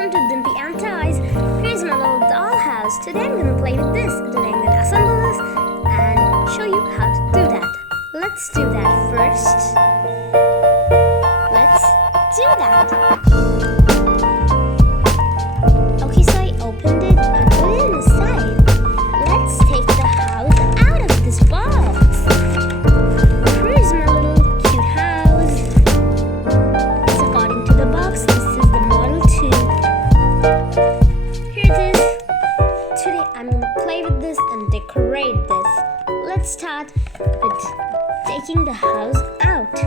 welcome to Dimpi and Toys. Here's my little dollhouse. Today I'm gonna play with this. Today I'm gonna assemble this and show you how to do that. Let's do that first. Let's do that. Okay, so I opened it and put it inside. Let's take the house out of this box. Here's my little cute house. It's according to the box. This is the Model 2. Here it is. Today I'm gonna play with this and decorate this. Let's start with taking the house out.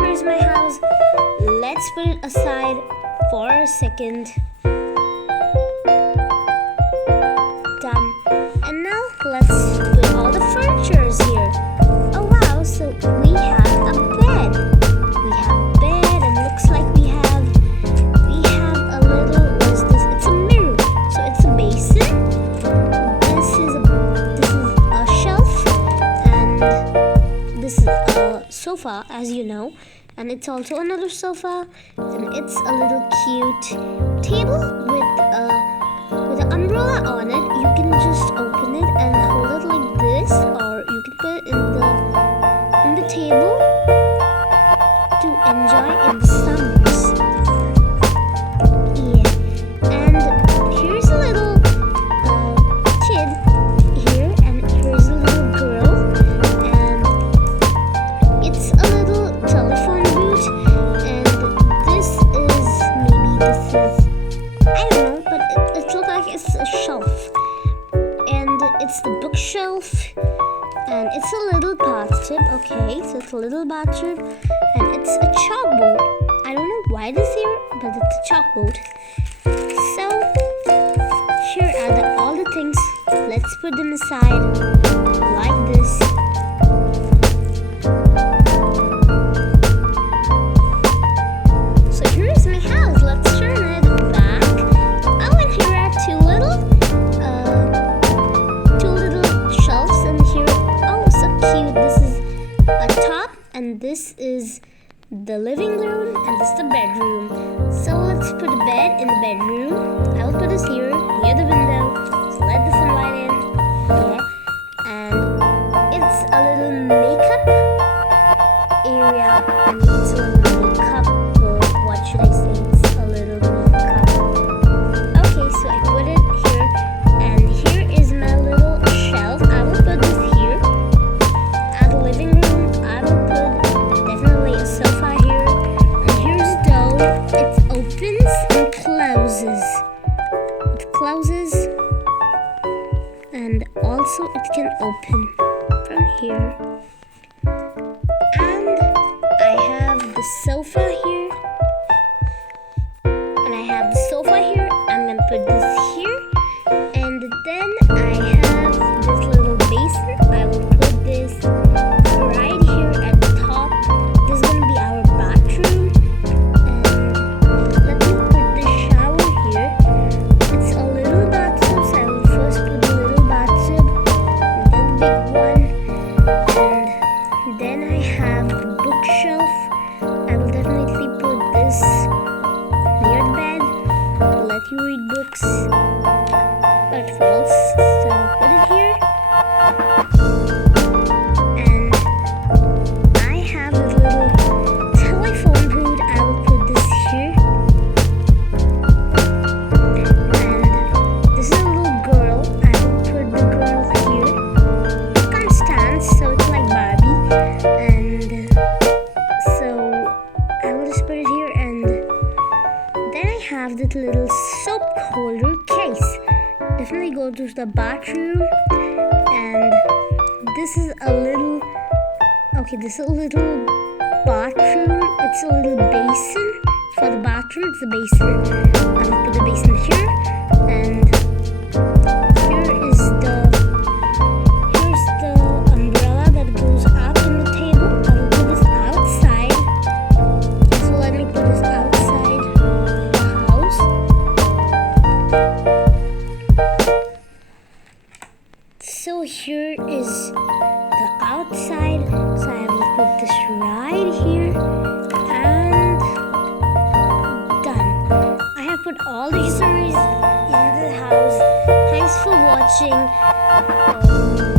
Here's my house. Let's put it aside for a second. Done. And now let's put all the furnitures here. Oh wow, so we have a bed. We have a bed and looks like we have a little, what is this? It's a mirror. So it's a basin. This is a shelf, and this is a sofa, as you know. And it's also another sofa, and it's a little cute table with an umbrella on it. You can just open it and hold it like this, or you can put it in the table to enjoy in the summers. Yeah, and here's a little kid here, and here's a little girl, and it's a little telephone booth, and this is I don't know, but it looks like it's a shelf, and it's the bookshelf, and it's a little bathtub. Okay, so it's a little bathtub, and it's a chalkboard. I don't know why this here, but it's a chalkboard. So here are all the things. Let's put them aside like this. So here's my house. Let's turn it back. Oh, and here are two little shelves, and here, oh, so cute. This is a top, and this is the living room, and this is the bedroom. So let's put a bed in the bedroom. I will put this here near the window, so let the sunlight in. Yeah, and it's a little makeup area, and it's a little makeup. What should I say? It's a little makeup. Okay, so I put it here, and here is my little shelf. I will put this here. At the living room, I will put definitely a sofa here. And here's the door. It opens and closes. It closes, and also it can open from here. And I have the sofa here. And I have the sofa here. I'm gonna put this here. And then I have this little basin. I will put this right here at the top. This is gonna be our bathroom. And let me put the shower here. It's a little bathtub, so I will first put the little bathtub, then big one. And then I have the bookshelf. I will definitely put this near the bed. Let you read books. It falls, so put it here. And I have a little telephone booth. I will put this here. And this is a little girl. I will put the girl here. It can stand, so it's like Barbie. And so I will just put it here, and then I have this little soap holder case. Definitely go to the bathroom, and this is a little, okay, this is a little bathroom. It's a little basin for the bathroom. It's a basin. I will put the basin here, and here's the umbrella that goes up in the table. I will put this outside. So let me put this outside the house. So here is the outside. So I will put this right here, and done. put all the accessories in the house. Thanks for watching.